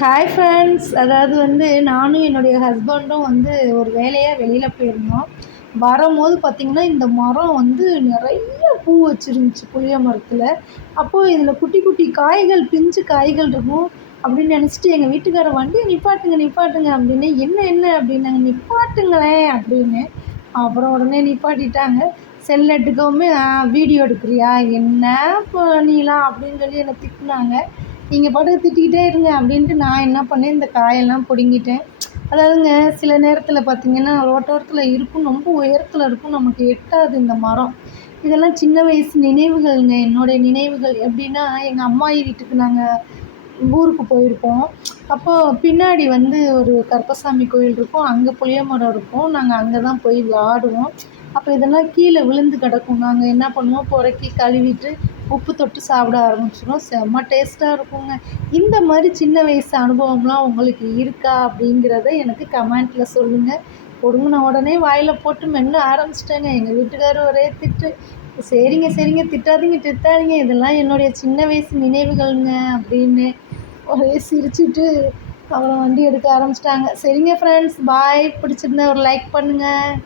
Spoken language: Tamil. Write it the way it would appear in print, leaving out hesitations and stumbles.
Hi friends. அதாவது நானும் என்னுடைய ஹஸ்பண்டும் ஒரு வேலையாக வெளியில் போயிருந்தோம். வரும்போது பார்த்திங்கன்னா, இந்த மரம் நிறைய பூ வச்சுருந்துச்சு புளிய மரத்தில். அப்போது இதில் குட்டி குட்டி காய்கள், பிஞ்சு காய்கள் இருக்கும் அப்படின்னு நினச்சிட்டு எங்கள் வீட்டுக்காரர் வண்டியை நிப்பாட்டுங்க நிப்பாட்டுங்க அப்படின்னு. என்ன என்ன அப்படின்னாங்க. நிப்பாட்டுங்களேன் அப்படின்னு. அப்புறம் உடனே நிப்பாட்டிட்டாங்க. செல் எடுக்கவுமே வீடியோ எடுக்கிறியா என்ன இப்போ நீலாம் அப்படின்னு சொல்லி என்னை திட்டினாங்க. நீங்கள் பாட்டுக்கு திட்டிக்கிட்டே இருங்க அப்படின்ட்டு நான் என்ன பண்ணேன், இந்த காயெல்லாம் பிடுங்கிட்டேன். அதாவதுங்க, சில நேரத்தில் பார்த்திங்கன்னா ரோட்டோரத்தில் இருக்கும், ரொம்ப உயரத்தில் இருக்கும், நமக்கு எட்டாது இந்த மரம். இதெல்லாம் சின்ன வயசு நினைவுகள்ங்க, என்னுடைய நினைவுகள். எப்படின்னா, எங்கள் அம்மாயி வீட்டுக்கு நாங்கள் ஊருக்கு போயிருப்போம். அப்போது பின்னாடி ஒரு கருப்பசாமி கோயில் இருக்கும், அங்கே புளிய மரம் இருக்கும். நாங்கள் அங்கே தான் போய் விளாடுவோம். அப்போ இதெல்லாம் கீழே விழுந்து கிடக்கும். நாங்கள் என்ன பண்ணுவோம், பொறுக்கி கழுவிட்டு உப்பு தொட்டு சாப்பிட ஆரம்பிச்சிடும். செம்ம டேஸ்ட்டாக இருக்குங்க. இந்த மாதிரி சின்ன வயசு அனுபவம்லாம் உங்களுக்கு இருக்கா அப்படிங்கிறத எனக்கு கமெண்ட்டில் சொல்லுங்கள். பிடுங்கின உடனே வாயில் போட்டு மெல்ல ஆரம்பிச்சிட்டேங்க. எங்கள் வீட்டுக்காரர் ஒரே திட்டு. சரிங்க சரிங்க, திட்டாதீங்க திட்டாதீங்க, இதெல்லாம் என்னுடைய சின்ன வயசு நினைவுகள்ங்க அப்படின்னு ஒரே சிரிச்சுட்டு அப்புறம் வண்டி எடுக்க ஆரம்பிச்சிட்டாங்க. சரிங்க ஃப்ரெண்ட்ஸ், பாய். பிடிச்சிருந்தா ஒரு லைக் பண்ணுங்கள்.